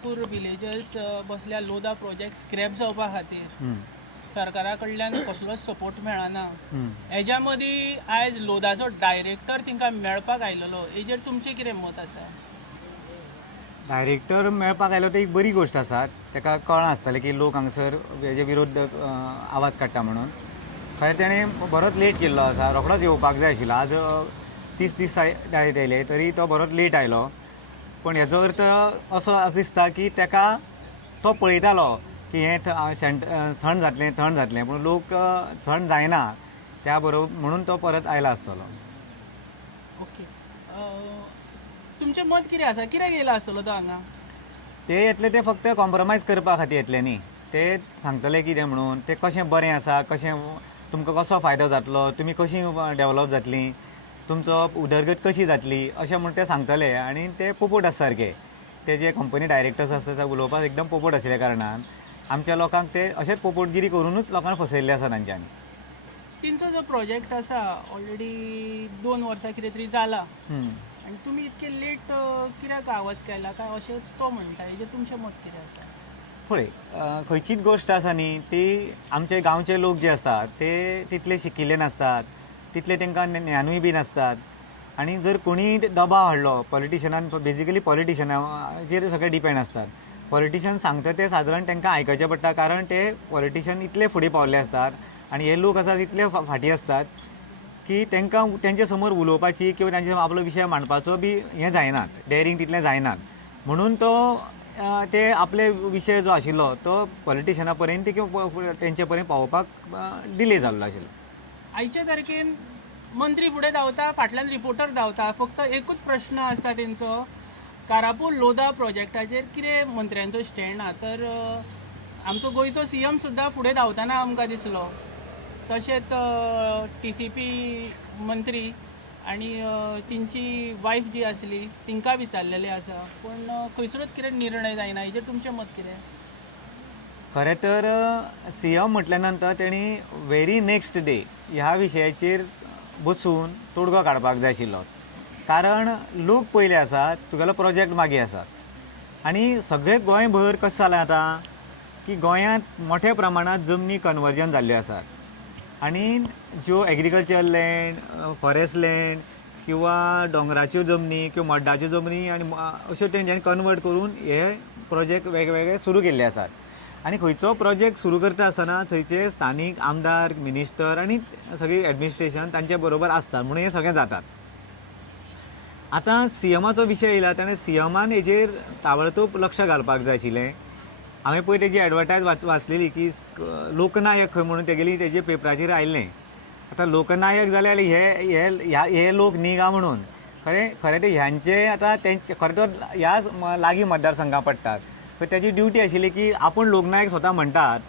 Nagpur villagers बसल्या Lodha project scrap जावपा खातीर सरकारा कडल्यान कसलोच सपोर्ट मेळना. हेज्या मदीं आयज लोदाचो डायरेक्टर तांकां मेळपाक आयलेलो, हेजेर तुमचें कितें मत आसा? डायरेक्टर मेळपाक आयलो ते एक बरी गोश्ट आसा. ताका कळना आसतलें की लोक हांगसर हेजे विरोध आवाज काडटा म्हणून. खरें ताणें बरोच लेट केल्लो आसा, रोखडोच येवपाक जाय आशिल्लो. आज 30 दीस जायत येयले तरी तो बरोच लेट आयलो. पण हेजो अर्थ असो दिसता की ताका तो पळयतालो की हें थंड जातलें पूण लोक थंड जायना त्या बरोबर म्हणून तो परत आयला आसतलो. ओके, तुमचें मत कितें आसा? कित्याक येयला आसतलो तो हांगा? ते येतले ते फक्त कॉम्प्रोमायज करपा खातीर येतले न्ही. ते सांगतले कितें म्हणून, ते कशें बरें आसा, कशें तुमकां कसो फायदो जातलो, तुमी कशीं डेवलप जातलीं, तुमचो उदरगत कशी जातली अशें म्हूण ते सांगतले. आनी ते पोपट आसा सारके. ते जे कंपनी डायरेक्टर्स आसता ते उलोवपाक एकदम पोपट आशिल्ल्या कारणान आमच्या लोकांक ते अशेंच पोपटगिरी करूनच लोकांक फसयल्ले आसा तांच्यांनी. तेंचो जो प्रोजेक्ट आसा ऑलरेडी 2 वर्सां कितें तरी जाला आनी तुमी इतके लेट कित्याक आवाज केला काय अशें तो म्हणटा, हेजेर तुमचें मत कितें आसा? पळय, खंयचीच गोश्ट आसा न्ही ती आमचे गांवचे लोक जे आसतात ते तितले शिकिल्ले नासतात, तितले तांकां ज्ञानूय बी नासतात. आनी जर कोणी दबाव हाडलो पॉलिटिशनान, बेजिकली पॉलिटिशनाचेर सगळे डिपेंड आसतात. पॉलिटिशन सांगता ते सादारण तांकां आयकचें पडटा, कारण ते पॉलिटिशन इतले फुडें पावल्ले असतात आनी हे लोक आसात इतले फाटीं असतात की तांकां तेंचे समोर उलोवपाची किंवा तांचे आपलो विशय मांडपाचो बी हें जायनात, डेअरिंग तितलें जायनात. म्हणून तो ते आपले विशय जो आशिल्लो तो पॉलिटिशना पर्यंत किंवा तेंचे पर्यंत पावोवपाक डिले जाल्लो आशिल्लो. आयच्या तारखेन मंत्री फुडें धांवता, फाटल्यान रिपोर्टर धांवता, फक्त एकूच प्रश्न आसता तेंचो, कारापूर लोदा प्रोजेक्टाचेर कितें मंत्र्यांचो स्टँड आहा. तर आमचो गोंयचो CM सुद्दां फुडें धांवतना आमकां दिसलो. तशेंच TCP मंत्री आनी तेंची वायफ जी आसली तिंकां विचारलेलें आसा, पूण खंयसरूच कितें निर्णय जायना. हेजेर तुमचें मत कितें? खरें तर CM म्हटल्या नंतर तेणी व्हेरी नेक्स्ट डे ह्या विशयाचेर बसून तोडगो काडपाक जाय आशिल्लो. कारण लोक पयले आसात, तुगेलो प्रोजेक्ट मागीर आसा. आनी सगळे गोंयभर कशें जालें आतां की गोंयांत मोठ्या प्रमाणांत जमनी कन्वर्जन जाल्ल्यो आसात. आनी ज्यो एग्रीकल्चर लँड, फॉरेस्ट लँड किंवा दोंगराच्यो जमनी किंवा मड्डाच्यो जमनी आनी अश्यो तेंच्यांनी कन्वर्ट करून हे प्रोजेक्ट वेगवेगळे सुरू केल्ले आसात. आनी खंयचो प्रोजेक्ट सुरू करता आसतना थंयचे स्थानीक आमदार, मिनिस्टर आनी सगळी एडमिनिस्ट्रेशन तांचे बरोबर आसता म्हणून हें सगळें जातात. आतां CMाचो विशय येयला तेणें CMान हेजेर ताबडतोब लक्ष घालपाक जाय आशिल्लें. हांवें पळय तेजी एडवर्टायज वाचलेली की लोकनायक खंय म्हणून तेगेली तेजे पेपराचेर आयिल्लें. आतां लोकनायक जाल्यार हे लोक न्ही गा म्हणून खरें ते ह्यांचे आतां तेंचे खरें तर ह्याच लागीं मतदारसंघां पडटात. तर तेजी ड्युटी आशिल्ली की आपूण लोकनायक स्वता म्हणटात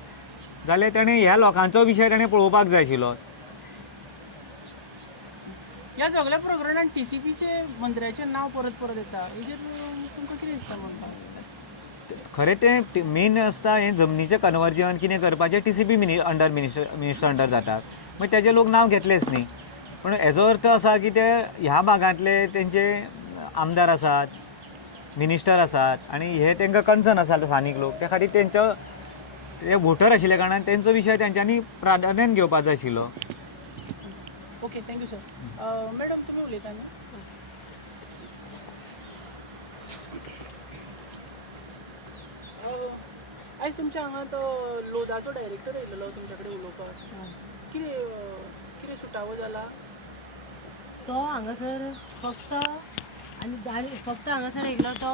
जाल्यार तेणें ह्या लोकांचो विशय तेणें पळोवपाक जाय आशिल्लो. ह्या सगळ्या प्रकरणांत TCPचे मंत्र्याचें नांव परत परत येता. हेजेर तुमकां कितें दिसता म्हणपाक? खरें तें मेन आसता हें जमनीचें कन्वर्जन कितें करपाचें TCP अंडर मिनिस्टर अंडर जातात. मागीर तेजे लोक नांव घेतलेच न्ही. पूण हेजो अर्थ आसा की ते ह्या भागांतले तेंचे आमदार आसात, मिनिस्टर आसात आनी हे तांकां कन्सर्न आसा स्थानीक लोक, त्या खातीर ते वोटर आशिल्ल्या कारणान तेंचो विशय तेंच्यांनी प्राधान्यान घेवपाक जाय आशिल्लो. Okay, thank you sir. मॅडम तुमी उलयता न्ही? आयज तुमच्या हांगा तो लोदाचो डायरेक्टर येयलेलो तुमच्या कडेन उलोवपाक. कितें सुटावो जाला? तो हांगासर फक्त फक्त हांगासर येयलो तो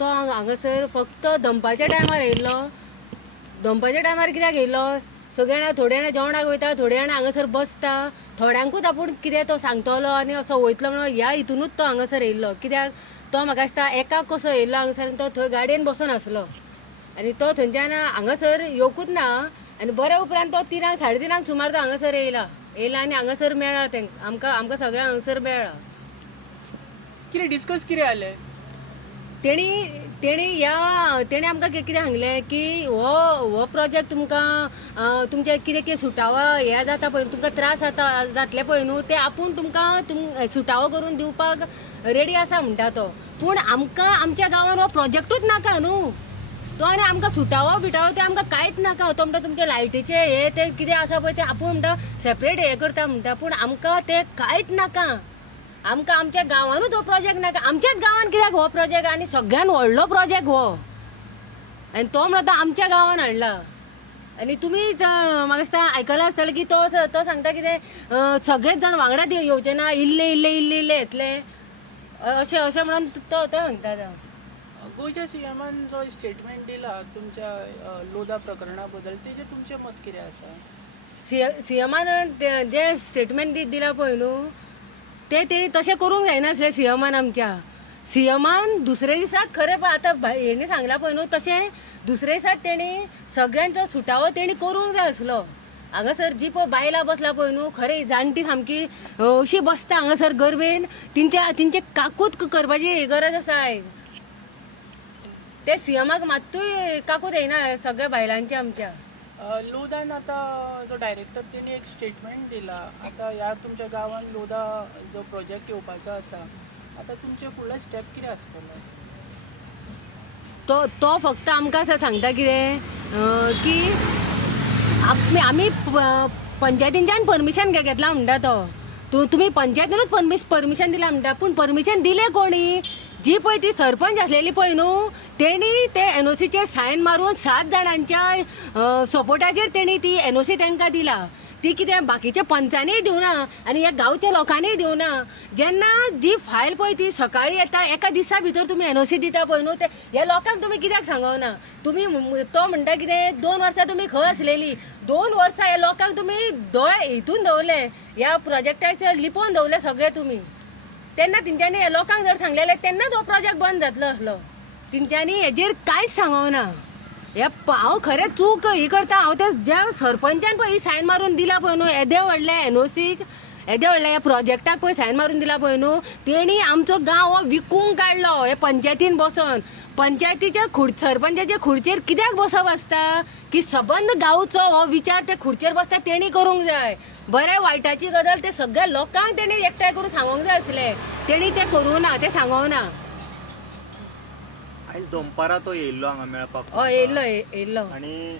तो हांगासर फक्त दनपारच्या टायमार येयल्लो. दनपारच्या टायमार कित्याक येयलो? सगळे जाणां थोडे जाणां जेवणाक वयता, थोडे जाणां हांगासर बसता, थोड्यांकूच आपूण कितें तो सांगतलो आनी असो वयतलो म्हणून ह्या हितूनूच तो हांगासर येयल्लो. कित्याक तो म्हाका दिसता एकाक कसो येयल्लो हांगासर, तो थंय गाडयेन बसून आसलो आनी तो थंयच्यान हांगासर येवकूच ना. आनी बऱ्या उपरांत तो 3:30 सुमार तो हांगासर येयला आनी हांगासर मेळ्ळा आमकां सगळ्यांक हांगासर मेळ्ळा. कितें डिस्कस कितें जालें? तेणी आमकां कितें सांगलें की हो प्रोजेक्ट तुमकां तुमचे कितें सुटावो हे जाता पळय तुमकां त्रास जातले पळय न्हू ते आपूण तुमकां सुटावो करून दिवपाक रेडी आसा म्हणटा तो. पूण आमकां आमच्या गांवांत हो प्रोजेक्टूच नाका न्हू. तो आनी आमकां सुटावो बिटावो ते आमकां कांयच नाका. तो म्हणटा तुमचे लायटीचे हे ते कितें आसा पळय ते आपूण म्हणटा सेपरेट हे करता म्हणटा. पूण आमकां ते कांयच नाका. आमकां आमच्या गांवानूच हो प्रोजेक्ट नाका. आमच्याच गांवान कित्याक हो प्रोजेक्ट आनी सगळ्यान व्हडलो प्रोजेक्ट हो आनी तो म्हणटा तो आमच्या गांवान हाडला. आनी तुमी म्हाका दिसता आयकलां आसतलें की तो सांगता कितें सगळेच जाण वांगडाच येवचे ना इल्ले येतले अशें म्हणून तो सांगता. गोंयच्या सीएमान जो स्टेटमेंट दिला तुमच्या लोधा प्रकरणा बद्दल तेजेर तुमचें मत कितें आसा? सीएमान जे स्टेटमेंट दिला पळय न्हू ते तेणी तशें करूंक जायनासलें. सीएमान आमच्या सीएमान दुसरे दिसाक खरें आतां हेणी सांगला पळय न्हू तशें दुसरे दिसाक तेणी सगळ्यांचो सुटावो तेणी करूंक जाय आसलो. हांगासर जी पळय बायलां बसला पळय न्हू खरें जाणटी सामकी अशी बसता हांगासर गरबेन तिंचे काकूत करपाची गरज आसा. ते सीएमाक मात्तूय काकूत येना सगळ्या बायलांच्या आमच्या. लोधान आता जो डायरेक्टर त्यांनी एक स्टेटमेंट दिला आता ह्या तुमच्या गावान लोधा जो प्रोजेक्ट येवपाचो आसा आता तुमचे फुडले स्टेप कितें आसतलो? तो फक्त आमकां असं सांगता कितें की आमी पंचायतींच्यान परमिशन घेतला म्हणटा तो. तुमी पंचायतीनूच परमिशन दिला म्हणटा. पूण परमिशन दिलें कोणी? जी पळय ती सरपंच आसलेली पळय न्हू तेणी ते एनओसीचेर सायन मारून 7 जाणांच्या सपोर्टाचेर तेणी ती एनओसी तांकां दिला. ती कितें बाकीच्या पंचांनीय दिवना आनी ह्या गांवच्या लोकांनीय दिवना. जेन्ना जी फायल पळय ती सकाळी येता एका दिसा भितर तुमी एनओसी दिता पळय न्हू ते ह्या लोकांक तुमी कित्याक सांगना? तुमी तो म्हणटा कितें 2 वर्सां तुमी खंय आसलेली 2 वर्सां ह्या लोकांक तुमी दोळे हितून दवरले ह्या प्रोजेक्टाचेर लिपोवन दवरले सगळे तुमी. तेन्ना तेंच्यांनी ह्या लोकांक जर सांगलेले तेन्नाच हो प्रोजेक्ट बंद जातलो आसलो. तेंच्यांनी हेजेर कांयच सांगना. हांव खरें चूक ही करता. हांव त्या ज्या सरपंचान पळय ही सायन मारून दिला पळय न्हू येदे व्हडल्या एनओसीक येदे व्हडल्या ह्या प्रोजेक्टाक पळय सायन मारून दिला पळय न्हू तेणी आमचो गांव हो विकूंक काडलो हे पंचायतीन बसोन. पंचायतीच्या सरपंचाच्या खुर्चेर कित्याक बसप आसता की सबंद गांवचो हो विचार ते खुर्चेर बसता तेणी करूंक जाय. बऱ्या वायटाची गजाल ते सगळ्या लोकांक तेणी एकठांय करून सांगूंक जाय आसलें. तेणी ते करूं ना ते सांगोना. आयज दनपारां तो येयल्लो हांगा मेळपाक. येयल्लो आनी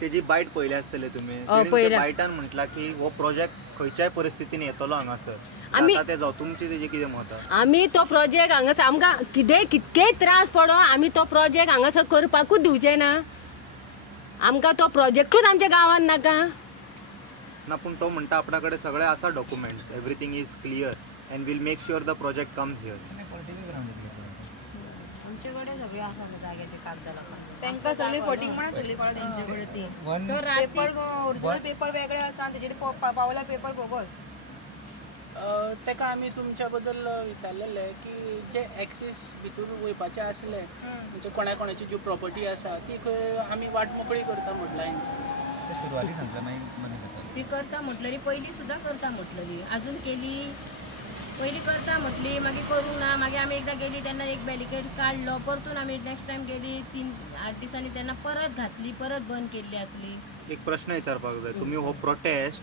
तेजी बायट पयली आसतले तुमी. पयल्या. बायटान म्हटला की हो प्रोजेक्ट खंयच्याय परिस्थितीन येतलो हांगासर. आमी ते जाव तुमचे तेजे कितें मत? आमी तो प्रोजेक्ट हांगासर आमकां कितकेय त्रास पडो आमी तो प्रोजेक्ट हांगासर करपाकूच दिवचे ना. आमकां तो प्रोजेक्टूच आमच्या गांवांत नाका. ना पूण तो म्हणटा आपणा कडेन सगळे आसा documents everything is clear and will make sure the project comes here. आमचे कडेन सगळे आसा जाग्याचे कागद तांकां सगळी फटींग म्हणून सगळी कळ्ळा तेंचे कडेन ती पेपर ओरिजिनल पेपर वेगळे आसा आनी तेजेर पावला पेपर बोगस. तेका आमी तुमच्या बद्दल विचारलेले की जे एक्सीस भितून वयपाचे आसले म्हणजे कोणाची जी प्रॉपर्टी आसा ती खंय आमी वाट मोकळी करता म्हटलं हांची. ती करता म्हटलेली पयलीं सुद्दां करता म्हटलेली अजून केली पयलीं करता म्हटली मागीर करूंक ना. मागीर आमी एकदां गेली तेन्ना एक बॅरिकेड काडलो परतून आमी नेक्स्ट टायम गेली 3-8 दिसांनी तेन्ना परत घातली परत बंद केल्ली आसली. एक प्रश्न विचारपाक जाय. तुम्ही हो प्रोटेस्ट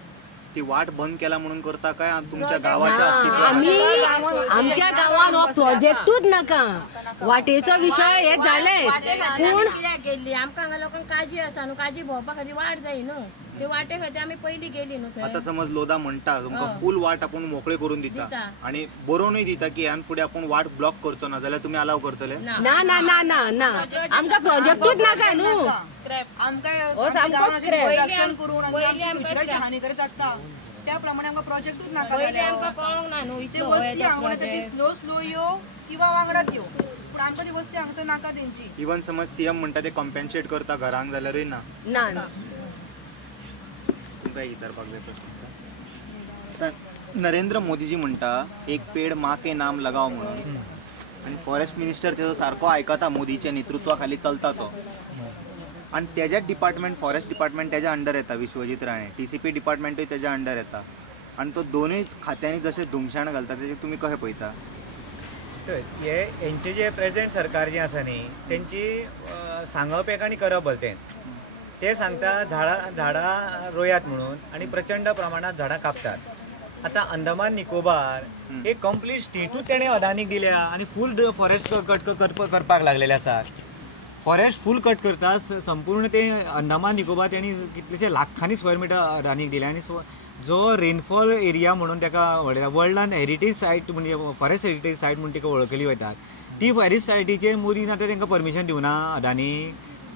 ती वाट बंद केला म्हणून करता काय तुमच्या गावाच्या अस्तित्वात? आमच्या गांवांत हो प्रोजेक्टूच नाका. वाटेचो विशय हे जाले पूण कित्याक गेल्ली आमकां हांगा लोकांक काजी आसा न्हू काजी भोंवपा खातीर वाट जाय न्हू. ते वाटे खातीर आमी पयलीं गेली न्हू आता थंय. समज लोधा म्हणटा तुमकां फुल वाट आपण मोकळी करून दिता आणि बरोवनूय दिता की ह्यान फुडें आपण वाट ब्लॉक करचो ना जाल्यार तुम्ही अलाव करतले? ना ना ना ना ना आमकां प्रोजेक्टूच नाका न्हू. हानिकारक जाता त्या प्रमाणे आमकां प्रोजेक्टूच नाका. पयलीं आमकां कळोंक ना न्हू ते वस्ती हांगा ती स्लो यो किंवा वांगडात यो पूण आमकां ती वस्ती हांगासर नाका तेंची. इवन समज सीएम म्हणटा ते कॉम्पेन्सेट करता घरांक जाल्यारूय ना. ना ना तुमकां विचारपाक जाय प्रश्न. नरेंद्र मोदीजी म्हणटा एक पेड माँ के नाम लगाव म्हणून आणि फॉरेस्ट मिनिस्टर तेजो सारको आयकता मोदीच्या नेतृत्वा खाली चलता तो. आणि त्याच्याच डिपार्टमेंट फॉरेस्ट डिपार्टमेंट त्याच्या अंडर येता विश्वजीत राणे. TCP डिपार्टमेंटूय त्याच्या अंडर येता आणि तो दोनूय खात्यांनी जशें धुमशाण घालता तेजे तुम्ही कशें पळयता? तर हेंचे जे प्रेझेंट सरकार जे आसा न्ही तेंची सांगप एक आनी करप भलतेंच. ते सांगता झाडां रोयात म्हणून आनी प्रचंड प्रमाणात झाडां कापतात. आतां अंदमान निकोबार एक कंप्लीट स्टेटूच तेणें अदानीक दिल्या आनी फूल फॉरेस्ट कट करपाक लागलेले आसात. फॉरेस्ट फूल कट करता संपूर्ण ते अंदमान निकोबार तेणी कितलेशे लाखांनी स्क्वेअर मिटर अदानीक दिल्या आनी जो रेनफॉल एरिया म्हणून ताका वर्ल्डान हेरिटेज सायट म्हणजे फॉरेस्ट हेरिटेज सायट म्हणून तिका वळखली वतात. ती फॉरेस्ट सायटीचे मदीं आतां तांकां परमिशन दिवना अदानीक,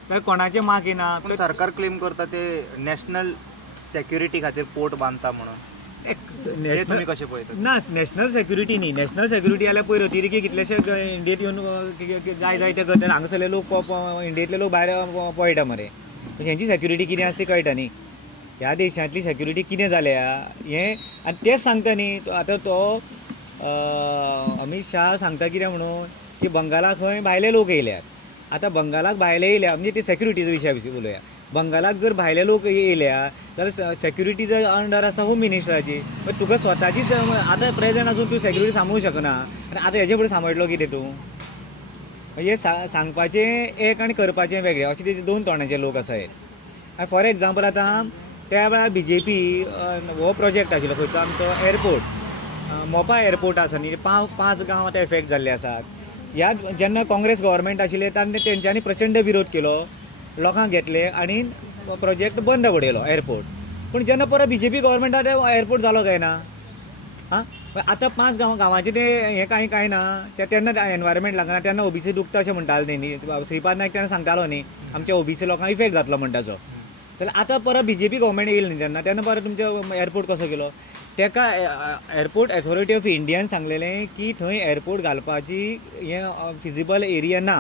तर कोणाचें माग येना. पण सरकार क्लेम करता ते नॅशनल सेक्युरिटी खातीर पोर्ट बांदता म्हणून. हे तुम्ही कशे पळयता? ना, नॅशनल सेक्युरिटी न्ही. नॅशनल सेक्युरिटी जाल्यार पयर अतिरेकी कितलेशे इंडियेंत येवन जाय ते करता. हांगासरले लोक इंडियेंतले लोक भायर पळयटा मरे. हेंची सेक्युरिटी कितें आसा ती कळटा न्ही. ह्या देशांतली सेक्युरिटी कितें जाल्या हें आनी तेच सांगता न्ही. आतां तो अमित शाह सांगता कितें म्हणून की बंगालाक खंय भायले लोक येयल्यात. आतां बंगालाक भायले येयल्या म्हणजे ते सेक्युरिटीच्या विशया उलोवया. बंगालाक जर भायले लोक येयल्या जाल्यार सेक्युरिटी जर अंडर आसा होम मिनिस्टराची. पण तुका स्वताचीच आतां प्रेझेंट आसून तूं सेक्युरिटी सांबाळूंक शकना आनी आतां हेजे फुडें सांबाळटलो कितें तूं? म्हणजे सांगपाचें एक आनी करपाचें वेगळें अशें ते दोन तोंडाचे लोक आसात. फॉर एग्जाम्पल आतां त्या वेळार BJP हो प्रोजेक्ट आशिल्लो खंयचो आमचो एअरपोर्ट मोपा एअरपोर्ट आसा न्ही 5 गांव आतां एफेक्ट जाल्ले आसात. ह्या जेन्ना काँग्रेस गव्हर्मेंट आशिल्ले तेन्ना तेंच्यांनी प्रचंड विरोध केलो, लोकांक घेतले आनी प्रोजेक्ट बंद पडयलो एअरपोर्ट. पूण जेन्ना परत BJP गव्हर्मेंटान एअरपोर्ट जालो काय ना. हां, आतां 5 गांवांचें ते हें कांय ना. तेन्ना एनवायरमेंट लागना तेन्ना OBC दुखता अशें म्हणटाले न्ही. श्रीपाद नायक तेन्ना सांगतालो न्ही आमच्या OBC लोकांक इफेक्ट जातलो म्हणटाचो. जाल्यार आतां परत BJP गव्हर्मेंट येयली न्ही तेन्ना परत तुमचो एअरपोर्ट कसो केलो. ताका एअरपोर्ट अथॉरिटी ऑफ इंडियान सांगलेलें की थंय एअरपोर्ट घालपाची हें फिजिबल एरिया ना.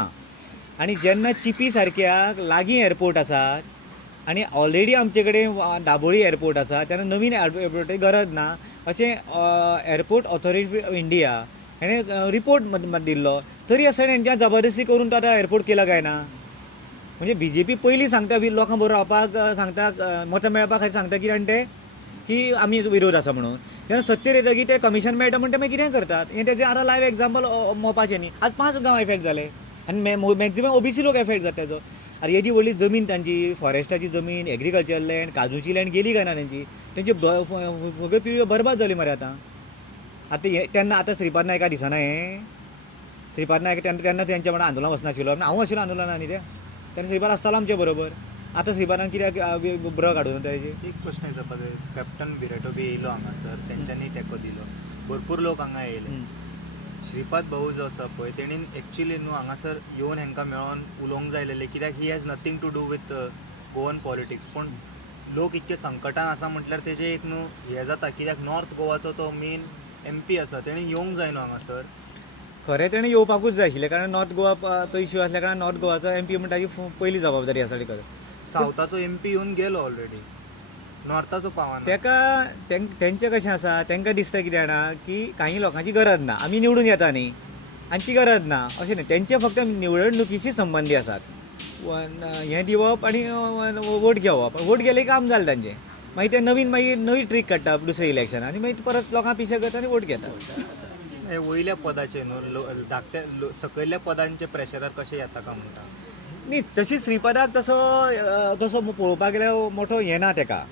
आनी जेन्ना चिपी सारक्या लागीं एअरपोर्ट आसात आनी ऑलरेडी आमचे कडेन दाबोळी एअरपोर्ट आसा तेन्ना नवीन एअरपोर्टाची गरज ना अशें एअरपोर्ट अथॉरिटी ऑफ इंडिया हेणें रिपोर्ट दिल्लो. तरी आसतना हेंच्या जबरदस्ती करून तो आतां एअरपोर्ट केला काय ना. म्हणजे BJP पयलीं सांगता लोकांक बरोबर रावपाक सांगता मतां मेळपा खातीर सांगता कितें आनी ते की आमी विरोध आसा म्हणून. जेन्ना सत्तेर येतकीर ते कमिशन मेळटा म्हणून ते मागीर कितें करतात. हें तेजें आतां लायव्ह एग्जाम्पल मोपाचें न्ही. आज 5 गांव एफेक्ट जाले आनी मॅक्झिमम OBC लोक एफेक्ट जाता तेजो. आनी येदी व्हडली जमीन तांची फॉरेस्टाची जमीन एग्रीकल्चर लँड काजूची लँड गेली काय ना तेंची सगळी पिळगी बरबाद जाली मरे आतां. तेन्ना आतां श्रीपाद नायका दिसना हें. श्रीपाद नायक तेन्ना तेंच्या वांगडा आंदोलन वचनाशिल्लो. हांव आशिल्लो आंदोलनान न्ही तेन्ना श्रीपाद आसतालो आमचे बरोबर. आतां श्रीपादान कित्याक ब्र काडून तेजे. एक प्रश्न विचारपाक जाय. कॅप्टन बिरेटो बी येयलो हांगासर, तेंच्यांनी तेंको दिलो, भरपूर लोक हांगा येयले. श्रीपाद भाऊ जो आसा पळय तेणी एक्चुअली न्हू हांगासर येवन हेंकां मेळोन उलोवंक जाय आसलें कित्याक he has nothing to do with Goan politics. पूण लोक इतके संकटान आसा म्हटल्यार तेजे एक न्हू हें जाता कित्याक नॉर्थ गोवाचो तो मेन MP आसा तेणी येवंक जाय न्हू हांगासर. खरें तेणें येवपाकूच जाय आशिल्लें कारण नॉर्थ गोवाचो इश्यू आसल्या कारणान नॉर्थ गोवाचो MP म्हणटा ताची पयली जबाबदारी आसा तिका. सावथाचो MP येवन गेलो ऑलरेडी, नॉर्थाचो पावना. ताका तेंचें कशें आसा तांकां दिसता कितें जाणा की काही लोकांची गरज ना. आमी निवडून येता न्ही हांची गरज ना अशें न्ही. तेंचे फक्त निवडणुकीशी संबंदी आसात. हें दिवप आनी वोट घेवप. वोट गेले काम जालें तांचें. मागीर ते नवी ट्रीक काडटा दुसरें इलेक्शन आनी मागीर परत लोकांक पिशे करता आनी वोट घेता. हे वयल्या पदाचे न्हू धाकट्या सकयल्या पदांचे प्रेशरार कशें येता काय म्हणटा न्ही. तशी श्रीपादाक तसो पळोवपाक गेल्यार मोठो हें ना ताका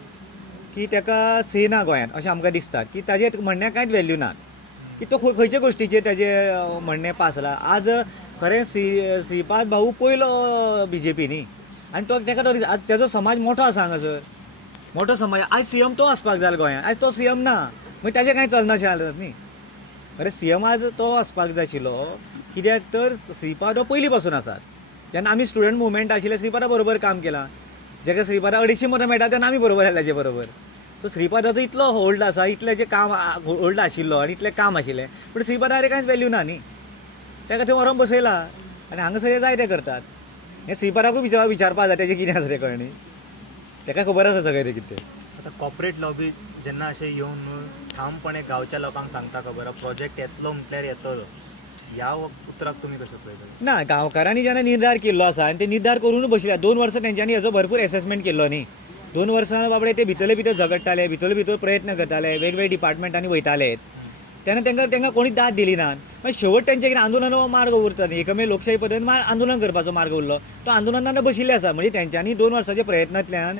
की ताका से ना गोंयांत अशें आमकां दिसता की ताजें म्हणण्याक कांयच व्हॅल्यू ना की तो खंयचे गोश्टीचेर ताजें म्हणणें पास जाला. आज खरें श्रीपाद भाऊ पयलो BJP न्ही आनी तो ताका तो आज तेजो समाज मोठो आसा हांगासर. मोठो समाज आज CM तो आसपाक जाय गोंयांत. आज तो CM ना मागीर ताजें कांय चलना अशें जालें न्ही. खरें CM आज तो आसपाक जाय आशिल्लो कित्याक तर श्रीपाद हो पयलीं पासून आसात. जेन्ना आमी स्टुडंट मुवमेंट आशिल्ले श्रीपादा बरोबर काम केलां. जेका श्रीपादा 250 मतां मेळटा तेन्ना आमी बरोबर आयल्याचे बरोबर. सो श्रीपादाचो इतलो होल्ड आसा इतलें काम होल्ड आशिल्लो आनी इतलें काम आशिल्लें पूण श्रीपादाक कांयच व्हॅल्यू ना न्ही. ताका थंय व्हरोन बसयला आनी हांगासर हे जाय ते करतात. हें श्रीपादाकूय विचारपाक जाय तेजें कितें आसा तें कळ्ळें. ताका खबर आसा सगळें कितें. आतां कॉर्पोरेट लॉबी जेन्ना अशें येवन ठामपणे गांवच्या लोकांक सांगता खबर प्रोजेक्ट येतलो म्हटल्यार येतलो. ह्या उतराक तुमी कशें पळयता? ना, गांवकारांनी जेन्ना निर्धार केल्लो आसा आनी ते निर्धार करून बसल्या 2 वर्सां तेंच्यांनी हेजो भरपूर एसेसमेंट केल्लो न्ही. 2 वर्सां बाबडे ते भितर भितर झगडटाले भितर प्रयत्न करताले वेगवेगळे डिपार्टमेंटांनी वयताले. तेन्ना तांकां कोणी दाद दिली ना. पण शेवट तेंचे कितें आंदोलन मार्ग उरता न्ही, एकमेव लोकशाही पद्दतीन आंदोलन करपाचो मार्ग उरलो. तो आंदोलनान बशिल्ले आसा. म्हणजे तेंच्यांनी 2 वर्सांच्या प्रयत्नांतल्यान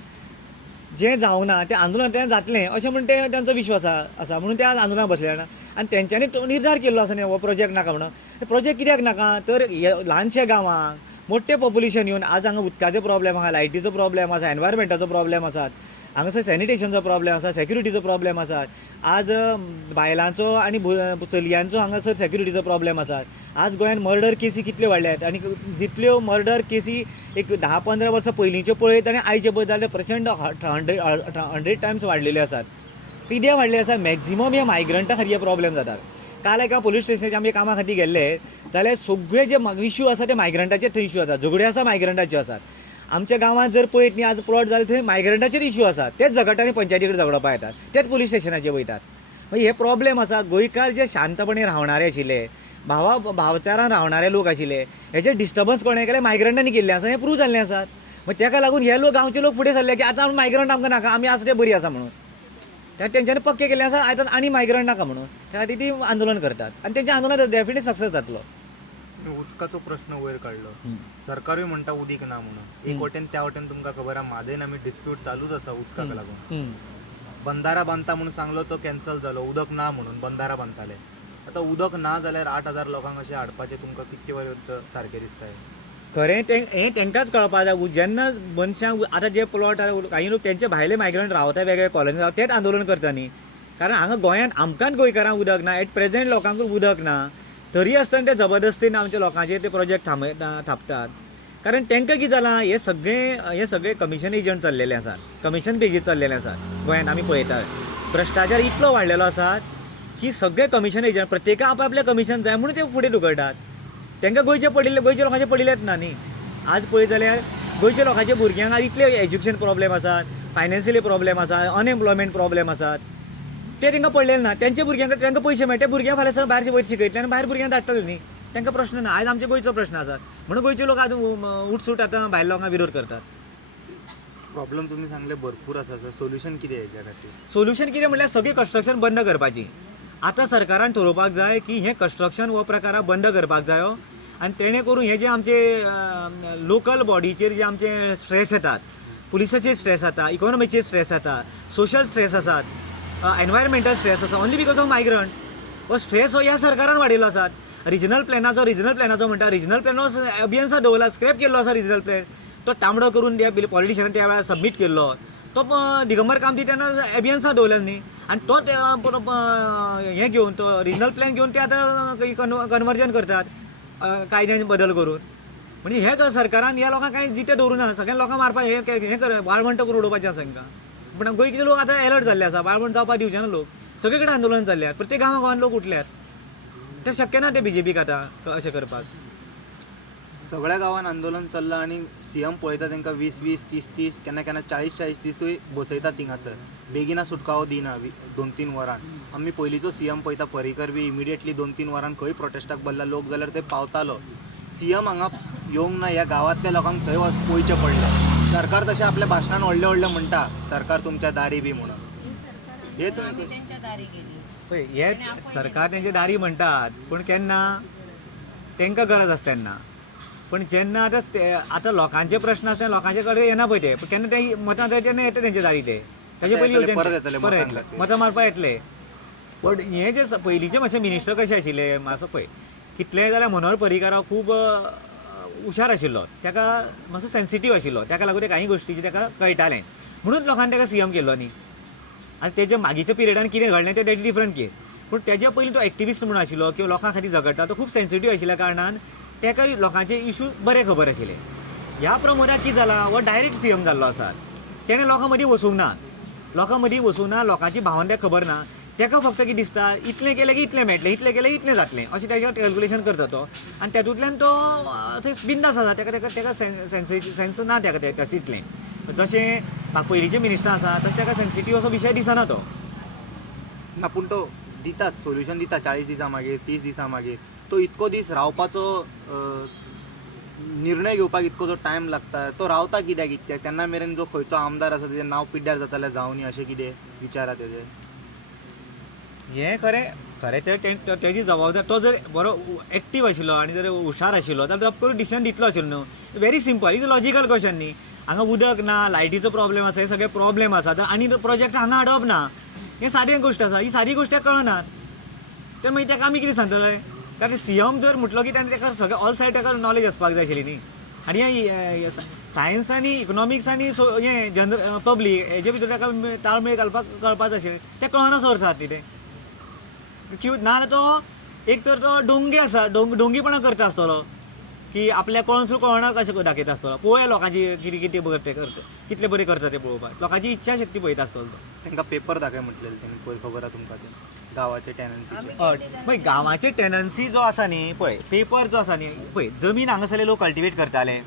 जें जावना तें आंदोलनांतल्यान जातलें अशें म्हणून ते तांचो विश्वास आसा म्हणून ते आज आंदोलनाक बसले ना. आनी तेंच्यांनी तो निर्धार केल्लो आसा न्ही हो प्रोजेक्ट नाका म्हणून. प्रोजेक्ट कित्याक नाका तर ल्हानशे गांवांक मोठे पॉप्युलेशन येवन आज हांगा उदकाचो प्रॉब्लेम आसा, लायटीचो प्रॉब्लेम आसा, एनवायरमेंटाचो प्रॉब्लेम आसात, हांगासर सॅनिटेशनचो प्रॉब्लेम आसा, सेक्युरिटीचो प्रॉब्लेम आसा, आज बायलांचो आनी चलयांचो हांगासर सेक्युरिटीचो प्रॉब्लेम आसा. आज गोंयांत मर्डर केसी कितल्यो वाडल्यात आनी जितल्यो मर्डर केसी एक 10-15 वर्सां पयलींच्यो पळयत आनी आयचे पळयत जाल्यार प्रचंड 100 टायम्स वाडलेल्यो आसात. कित्याक वाडलेले आसा? मॅक्झिमम हे मायग्रंटां खातीर हे प्रॉब्लेम जातात. काल एका पुलीस स्टेशनाचेर आमी कामा खातीर गेल्ले जाल्यार सगळे जे इश्यू आसा ते मायग्रंटाचेर थंय इश्यू आसात, झगड्यो आसा मायग्रंटाच्यो आसात. आमच्या गांवांत जर पळयत न्ही आज प्लॉट जाले थंय मायग्रंटाचेर इश्यू आसात, तेच झगडटांनी पंचायती कडेन झगडपाक येतात, तेच पुलीस स्टेशनाचेर वयतात. मागीर हे प्रॉब्लेम आसा. गोंयकार जे शांतपणे रावणारे आशिल्ले, भावचारान रावणारे लोक आशिल्ले, हेचे डिस्टर्बन्स कोणें केलें? मायग्रंटांनी केल्लें आसा. हें प्रूव जाल्लें आसात. मागीर ताका लागून हे लोक गांवचे लोक फुडें सरले की आतां मायग्रंट आमकां नाका, आमी आसा ते बरी आसा म्हणून. तेंच्यांनी पक्के केल्लें आसा आयतां आनी मायग्रंट नाका म्हणून. त्या खातीर ती आंदोलन करतात आनी तेंचें आंदोलन डेफिनेटली सक्सेस जातलो. उदकाचो प्रश्न वयर काडलो. सरकारूय म्हणटा उदीक ना म्हणून. एक वटेन त्या वटेन तुमकां खबर आहा म्हादेन आमी डिस्प्यूट चालूच आसा उदकाक लागून. बंधारा बांदता म्हणून सांगलो तो कॅन्सल जालो, उदक ना म्हणून बंधारा बांदताले. आतां उदक ना जाल्यार 8,000 लोकांक अशें हाडपाचें तुमकां कितके वयर सारकें दिसता? खरें हें तेंकांच कळपाक जाय. जेन्ना मनशांक आतां जे प्लॉट काही लोक तेंचे भायले मायग्रंट रावता वेगळे कॉलनी रावता तेच आंदोलन करता न्ही. कारण हांगा गोंयांत आमकांच गोंयकारांक उदक ना, एट प्रेझेंट लोकांकूच उदक ना, तरी आसतना ते जबरदस्तीन आमच्या लोकांचेर ते प्रोजेक्ट थापतात. कारण तेंकां कितें जालां, हे सगळे कमिशन एजंट चल्लेले आसात, कमिशन बेजीस चल्लेले आसात. गोंयांत आमी पळयतात भ्रश्टाचार इतलो वाडलेलो आसा की सगळे कमिशन एजंट प्रत्येकाक आपआपलें कमिशन जाय म्हणून ते फुडें ढुकळटात. तांकां गोंयच्या लोकांचे पडिल्लेच ना न्ही. आज पळयत जाल्यार गोंयच्या लोकांच्या भुरग्यांक आज इतले एज्युकेशन प्रॉब्लेम आसात, फायनान्शियली प्रॉब्लेम आसात, अनएम्प्लॉयमेंट प्रॉब्लेम आसात, ते तांकां पडलेले ना. तेंच्या भुरग्यांक तांकां पयशे मेळटा, भुरग्यां फाल्यां भायर वयर शिकयतले आनी भायर भुरग्यांक धाडटले न्ही. तांकां प्रश्न ना. आयज आमच्या गोंयचो प्रश्न आसा म्हणून गोंयचे लोक आज उठसूट आतां भायल्या लोकांक विरोध करतात. प्रॉब्लेम तुमी सांगले भरपूर आसा. सर सोल्युशन कितें हेच्या खातीर? सोल्युशन कितें म्हणल्यार सगळी कन्स्ट्रक्शन बंद करपाची. आतां सरकारान थारोवपाक जाय की हें कन्स्ट्रक्शन हो प्रकार बंद करपाक जायो आनी तेणे करून हे जे आमचे लोकल बॉडीचेर जे आमचे स्ट्रेस येतात, पुलिसाचे स्ट्रेस येता, इकॉनॉमीचे स्ट्रेस येता, सोशल स्ट्रेस आसात, एनवायरमेंटल स्ट्रेस आसा ओन्ली बिकॉज ऑफ मायग्रंट्स. हो स्ट्रेस हो ह्या सरकारान वाडयलो आसा. रिजनल प्लॅनाचो म्हणटा रिजनल प्लॅन अभियन्सा दवरला, स्क्रॅप केल्लो आसा रिजनल प्लॅन. तो तांबडो करून त्या पॉलिटिशियनान त्या वेळार सबमीट केल्लो. तो दिगंबर कामती तेन्ना एबियन्सा दवरलेलो न्ही आनी तो हें घेवन तो रिजनल प्लॅन घेवन ते आतां कन्वर्जन करतात कायद्यान बदल करून. म्हणजे हे सरकारान ह्या लोकांक कांय जिते दवरूना. सगळ्या लोकांक मारपाक हें वाळवंट करून उडोवपाचें आसा तांकां. पण गोंयचे लोक आतां अलर्ट जाल्ले आसा, वाळवंट जावपाक दिवचे ना लोक. सगळे कडेन आंदोलन जाल्ल्यात, प्रत्येक गांवांत लोक उठल्यात. ते शक्य ना ते बीजेपीक आतां अशें करपाक. सगळ्या गांवांत आंदोलन चल्लां आनी सीएम पळयता तांकां 20-20, 30-30, केन्ना केन्ना 40-40 दिसूय बसयतात थिंगासर. बेगिना सुटकावो दिना 2-3 वरान. आमी पयलींचो सीएम पळयता पर्रीकर बी इमिडिएटली 2-3 वरान खंय प्रोटेस्टाक बसला लोक जाल्यार ते पावतालो. सीएम हांगा येवंक ना, ह्या गांवांतल्या लोकांक थंय वयचें पडलें. सरकार तशें आपल्या भाशणान व्हडलें व्हडलें म्हणटा सरकार तुमच्या दारी बी म्हणून. हे तुमी त्यांच्या दारी गेली. पळय हे सरकार तेंचे दारी म्हणटात पूण केन्ना तांकां गरज आसता तेन्ना. पण जेन्ना आतां लोकांचे प्रश्न आसता लोकांचे कडेन येना पळय ते, केन्ना ते मतां जाय तेन्ना येता तेंचे दारी ते. ताचे पयलीं मतां मारपाक येतले. पण हे जे पयलींचे मातशे मिनिस्टर कशे आशिल्ले मातसो पळय कितलेंय जाल्यार मनोहर पर्रीकार हो खूब हुशार आशिल्लो, ताका मातसो सेन्सिटीव आशिल्लो, ताका लागून कांय गोश्टीचें ताका कळटालें म्हणून लोकांनी ताका सीएम केल्लो न्ही. आनी तेजे मागीच्या पिरियडान कितें घडलें तें डिफरंट केस. पूण तेज्या पयलीं तो एक्टिविस्ट म्हणून आशिल्लो किंवा लोकां खातीर झगडटा, तो खूब सेन्सिटीव आशिल्ल्या कारणान ताका लोकांचे इश्यू बरे खबर आशिल्ले. ह्या प्रमोदाक कितें जालां हो डायरेक्ट सीएम जाल्लो आसा. तेणें लोकां मदीं वचूंक ना, लोकांची भावना ताका खबर ना. ताका फक्त कितें दिसता इतलें केलें की इतलें मेळटलें, इतलें केलें की इतलें जातलें अशें ताजें कॅल्क्युलेशन करता तो. आनी तातूंतल्यान तो थंय बिंदास आसा. ताका सेन्स ना ताका तशें इतलें. जशें पयलींचे मिनिस्टर आसा तशें ताका सेन्सिटीव असो विशय दिसना तो. ना पूण तो दिता सोल्युशन दिता 40 दिसां मागीर 30 दिसां मागीर. तो इतको दीस रावपाचो निर्णय घेवपाक इतको जो टायम लागता तो रावता कित्याक? तेन्ना मेरेन जो खंयचो आमदार आसा तेजें नांव पिड्ड्यार जातालें जावं न्ही अशें कितें विचारा तेजें. हें खरें खरें तर तेजी जबाबदारी तो जर बरो एक्टीव आशिल्लो आनी जर हुशार आशिल्लो जाल्यार तो करून डिसिजन दितलो आशिल्लो न्हू. Very simple, is logical question न्ही. हांगा उदक ना, लायटीचो प्रॉब्लेम आसा, हे सगळे प्रॉब्लेम आसा आनी प्रोजेक्ट हांगा हाडप ना, हें सादें गोश्ट आसा. ही सादी गोश्ट कळनात. तर मागीर ताका आमी कितें सांगतले? कारण सीएम जर म्हटलो की ताणें ताका सगळें ऑल सायड ताका नॉलेज आसपाक जाय आशिल्ली न्ही. आनी हे सायन्स आनी इकॉनॉमिक्स आनी हें जनरल पब्लीक हेजे भितर ताका ताळमेळ घालपाक कळपाक जाय आशिल्लें. तें कळना सो अर्थात न्ही तें. नाजाल्यार तो एक तर तो डोंगी आसा, डोंगीपणां करता आसतलो की आपल्या कळोन सुद्दां कळना कशें दाखयता आसतलो. पळोवया लोकांची कितें कितें बरें करता, कितलें बरें करता तें पळोवपाक. लोकांची इच्छा शक्ती पळयता आसतलो तो. तांकां पेपर दाखय म्हटलेलें तेणी, पयर खबर आहा तुमकां तें गांवाचे टॅनन्सीचे. पळय गांवाचे टॅनन्सी जो आसा न्ही, पळय पेपर जो आसा न्ही, पळय जमीन हांगासरले लोक कल्टिवेट करताले.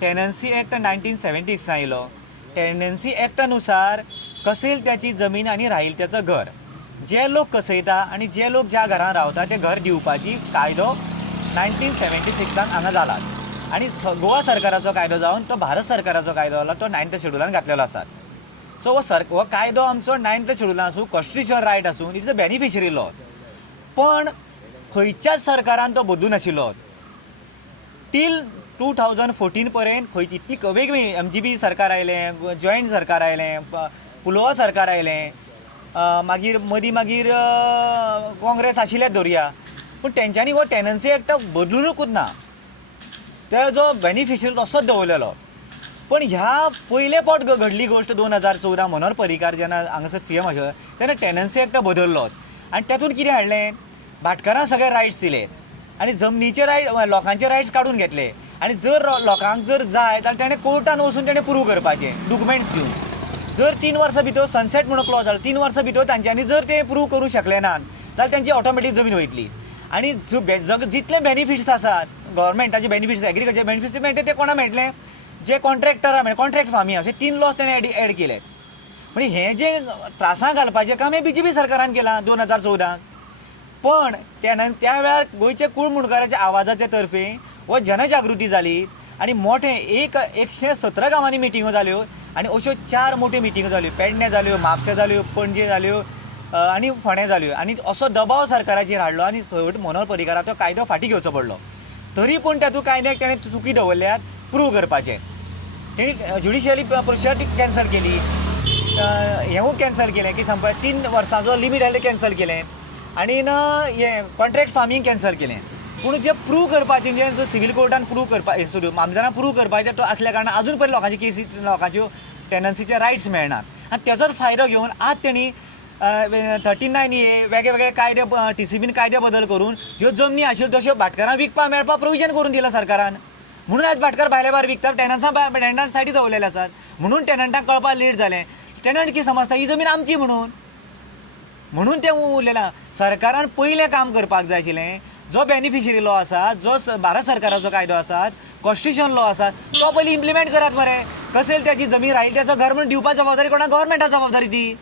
टॅनन्सी एक्ट 1976 आयलो. टॅनन्सी एक्टानुसार कसेल त्याची जमीन आनी राहील त्याचं घर. जे लोक कसयता आनी जे लोक ज्या घरान रावता ते घर दिवपाची कायदो 1976 हांगा जाला. आनी गोवा सरकाराचो कायदो जावन तो भारत सरकाराचो कायदो जाला, तो 9th शेड्युलान घातलेलो आसा. सो हो कायदो आमचो 9th शेड्युलान आसूं, कॉन्स्टिट्युशनल रायट आसूं, इट्स अ बेनिफिशरी लॉ. पण खंयच्याच सरकारान तो बदलूं नाशिल्लो. टील 2014 पर्यंत खंयची इतली वेगवेगळी MGP सरकार आयलें, जॉयंट सरकार आयलें, पुलोवा सरकार आयलें, मागीर मागीर काँग्रेस आशिल्लेच धरया, पूण तेंच्यांनी हो टॅनन्सी एक्ट बदलूनूच ना. जो बेनिफिशरी तसोच दवरलेलो. पण ह्या पयले फावट घडली गोश्ट 2014 मनोहर पर्रीकार जेन्ना हांगासर CM आशिल्लो तेन्ना टॅनन्सी एक्ट बदललो. आनी तातूंत कितें हाडलें, भाटकारांक सगळे रायट्स दिले आनी जमनीचे लोकांचे रायट्स काडून घेतले. आनी जर लोकांक जर जाय जाल्यार ताणें कोर्टान वचून ताणें प्रूव करपाचें डॉक्युमेंट्स दिवन. जर 3 वर्सां भितर सनसेट म्हणून क्लॉज जालो, 3 वर्सां भितर तांच्यांनी जर ते प्रूव करूं शकले ना जाल्यार तांची ऑटोमॅटीक जमीन वयतली. आनी जितले बेनिफिट्स आसात गव्हर्मेंटाचे बेनिफिट्स, एग्रीकल्चर बेनिफिट्स, ते मेळटे ते कोणा मेळटले, जे कॉन्ट्रॅक्टरा मेळटा, कॉन्ट्रॅक्ट फार्मींग अशे 3 लॉज ताणें एड केले. म्हणजे हें जे त्रासां घालपाचें काम हें BJP सरकारान केलां 2014. पण त्या वेळार गोंयचे कुळ मुणकाराच्या आवाजाचे तर्फे हो जनजागृती जाली आनी मोठे 117 गांवांनी मिटिंगो जाल्यो आनी अश्यो 4 मोठ्यो मिटिंगो जाल्यो. पेडणे जाल्यो, म्हापशे जाल्यो, पणजे जाल्यो आनी फोंड्या जाल्यो. आनी असो दबाव सरकाराचेर हाडलो आनी शेवट मनोहर पर्रीकाराक तो कायदो फाटीं घेवचो पडलो. तरी पूण तातूंत कायद्याक ताणें चुकी दवरल्यात प्रूव करपाचें. तेणी ज्युडिशियली प्रोसिजर कॅन्सल केली, हेंवूय कॅन्सल केलें की 3 वर्सांचो लिमीट आयलें कॅन्सल केलें आनी हें कॉन्ट्रॅक्ट फार्मींग कॅन्सल केलें. पूण जे प्रूव करपाचें जे जो सिवील कोर्टान प्रूव करपाचें मामजारान प्रूव करपाचें तो आसल्या कारणान आजून पर्यंत लोकांची केसी लोकांच्यो टॅनन्सीचे रायट्स मेळनात. आनी तेचोच फायदो घेवन आज तेणी 39A वेगळे कायदे TCBन कायदे बदल करून ह्यो जमनी आशिल्ल्यो तश्यो भाटकारांक विकपाक मेळपाक प्रोविजन करून दिलां सरकारान. म्हणून आज भाटकार भायल्या भायर विकतात, टॅनंटां सायडी दवरलेले आसात. म्हणून टॅनंटांक कळपाक लेट जालें. टॅनंट कितें समजता ही जमीन आमची म्हणून तें उरलेलां. सरकारान पयलें काम करपाक जाय आशिल्लें, जो बेनिफिशरी लॉ आसा, जो भारत सरकाराचो कायदो आसा, कॉन्स्टिट्युशन लॉ आसा, तो पयलीं इम्प्लिमेंट करात मरे. कसेल त्याची जमीन राहील त्याचं घर म्हणून दिवपाची जबाबदारी कोणाक, गव्हर्मेंटाची जबाबदारी ती.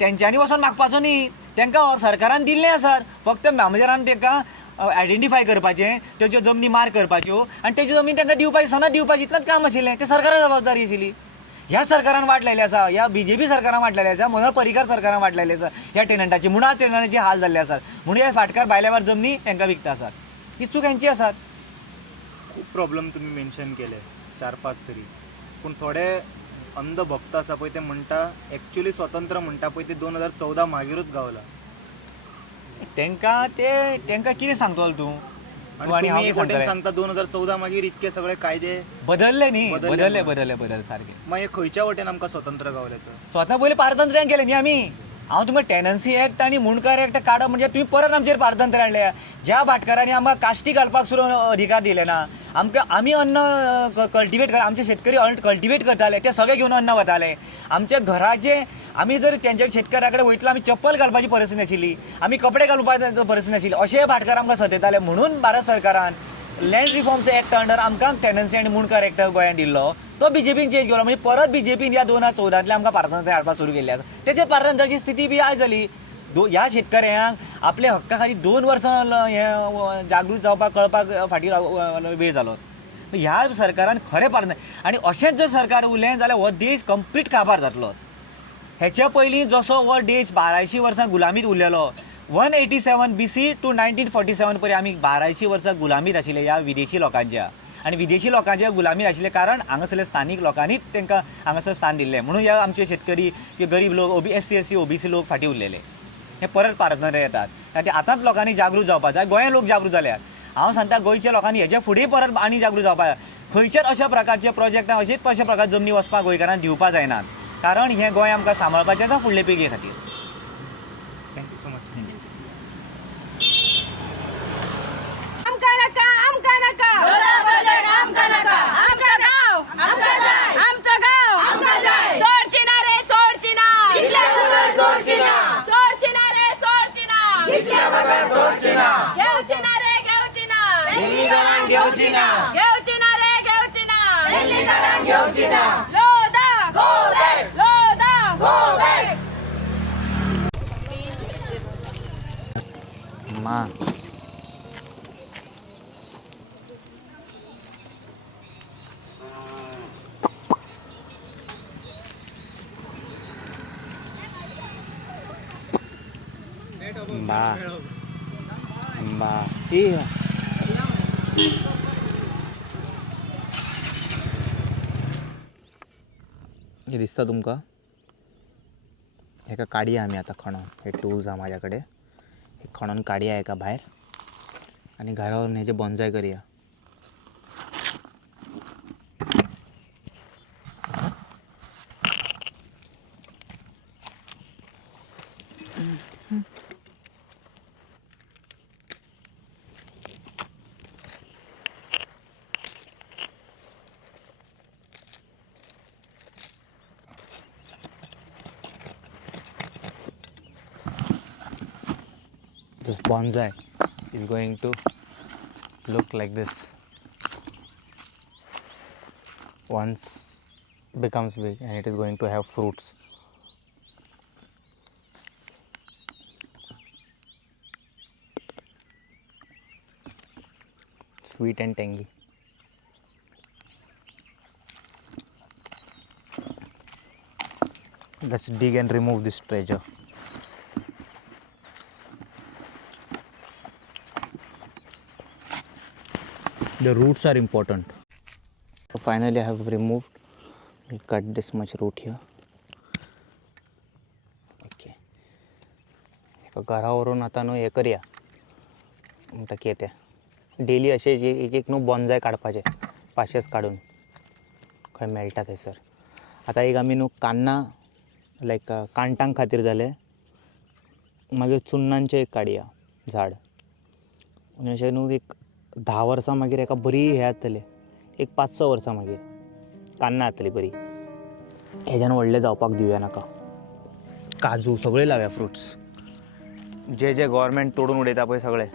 तेंच्यांनी वचोन मागपाचो न्ही, तांकां सरकारान दिल्लें आसात. फक्त मामलेदारान तांकां आयडेंटिफाय करपाचें, तेज्यो जमनी मार्क करपाच्यो आनी तेजी जमीन तांकां दिवपाची, सनद दिवपाची, इतलेंच काम आशिल्लें. तें सरकाराची जबाबदारी आशिल्ली. ह्या सरकारान वाट लायली आसा, ह्या BJP सरकारान वाट लायली आसा, मनोहर पर्रीकार सरकारान वाट लायली आसा ह्या टॅनंटाची. म्हणून आज टॅनंटाचे हाल जाल्ले आसात. म्हणून हे फाटकार भायल्या भायर जमनी तांकां विकता आसात. ही चूक हेंची आसात. खूब प्रॉब्लेम तुमी मेन्शन केले 4-5 तरी. पूण थोडे अंध भक्त आसा पळय ते म्हणटा एक्चुअली स्वतंत्र म्हणटा पळय ते 2014 मागीरूच गावला. तांकां कितें सांगतलो तूं? आणि हांव कितें सांगता 2014 मागीर इतके सगळे कायदे बदलले न्ही, बदलले सारके. मागीर खंयच्या वटेन आमकां स्वतंत्र गावले तर? स्वता पयलीं पारतंत्र्यान केलें न्ही आमी. हांव तुमकां टॅनन्सी एक्ट आनी मुणकार एक्ट काडप म्हणजे तुमी परत आमचेर पारतंत्र्य हाडल्या. ज्या भाटकारांनी आमकां काश्टी घालपाक सुद्दां अधिकार दिले ना, आमी अन्न कल्टिवेट कर, आमचे शेतकरी कल्टिवेट करताले, ते सगळे घेवन अन्न वताले. आमच्या घराचे आमी जर तेंच्या शेतकाऱ्या कडेन वयतलो आमी चप्पल घालपाची परिस्थिती नाशिल्ली, आमी कपडे घालपाची परिस्थिती नाशिल्ली. अशे भाटकार आमकां सतयताले. म्हणून भारत सरकारान लँड रिफॉर्म्स एक्ट अंडर आमकां टॅनन्सी आनी मुणकार एक्ट गोंयांत दिल्लो. तो BJPन चेंज केलो. म्हणजे परत BJPन ह्या 2014 आमकां पारतंत्र्य हाडपाक सुरू केल्लें आसा. तेचे पारतंत्र्याची स्थिती बी आयज जाली. ह्या शेतकऱ्यांक आपल्या हक्का खातीर 2 वर्सां हें जागृत जावपाक कळपाक फाटीं वेळ जालो. ह्या सरकारान खरें पारतंत्र्य आनी अशेंच जर सरकार उरलें जाल्यार हो देश कंप्लीट काबार जातलो. हेच्या पयलीं जसो हो देश 1200 वर्सां गुलामीत उरलेलो, 187 BC टू 1947 पर्यंत आमी 1200 वर्सां गुलामीत आशिल्ले ह्या विदेशी लोकांच्या. आनी विदेशी लोकांच्या गुलामीत आशिल्ले कारण हांगासरल्या स्थानीक लोकांनीच तांकां हांगासर स्थान दिल्लें. म्हणून ह्या आमचे शेतकरी गरीब लोक SC OBC लोक फाटीं उरलेले. हे परत पारतनरे येतात. आनी आतांच लोकांनी जागृत जावपाक जाय. गोंया लोक जागृत जाल्यात. हांव सांगता गोंयच्या लोकांनी हेजे फुडें परत आनी जागृत जावपाक जाय. खंयच्याच अशा प्रकारचे प्रोजेक्टां अशेच अशा प्रकार जमनी वचपाक गोंयकारांक दिवपाक जायनात. कारण हें गोंय आमकां सांबाळपाचें आसा फुडले पिळगे खातीर. Thank you so much. आमका नका आमका नका आमका नका आमचं गाव आमका जाय आमचं गाव आमका जाय सोडची ना रे सोडची ना इथल्या बगर सोडची ना सोडची ना रे सोडची ना इथल्या बगर सोडची ना घेऊची ना रे घेऊची ना दिल्ली करांग घेऊची ना घेऊची ना रे घेऊची ना दिल्ली करांग घेऊची ना Lodha go back Lodha go back मा हे दिसता तुमकां? हेका काडया आमी आतां खणोन. हे टूल्स आहा म्हाज्या कडेन. हे खणोन काडया हेका भायर आनी घरा व्हरून हेजे बोन्साय करया. This bonsai is going to look like this once becomes big, and it is going to have fruits. Sweet and tangy. Let's dig and remove this treasure. The roots are important. So finally I have removed and cut this much root here. Okay. घरावरून आता न्हू हे करया म्हणटा की येते daily अशे एक एक न्हू बोन्साय काडपाचे 500 काडून खंय मेळटा थंयसर. आतां एक आमी न्हू कान्ना लायक कांटांक खातीर जाले मागीर चुन्नांचें एक काडया झाड आनी अशें न्हू एक 10 वर्सां मागीर हेका बरी हे जातले. एक 5-6 वर्सां मागीर कान्ना जातली बरी. हेज्यान व्हडले जावपाक दिवया नाका. काजू सगळे लावया फ्रुट्स जे जे गव्हर्मेंट तोडून उडयता पळय सगळे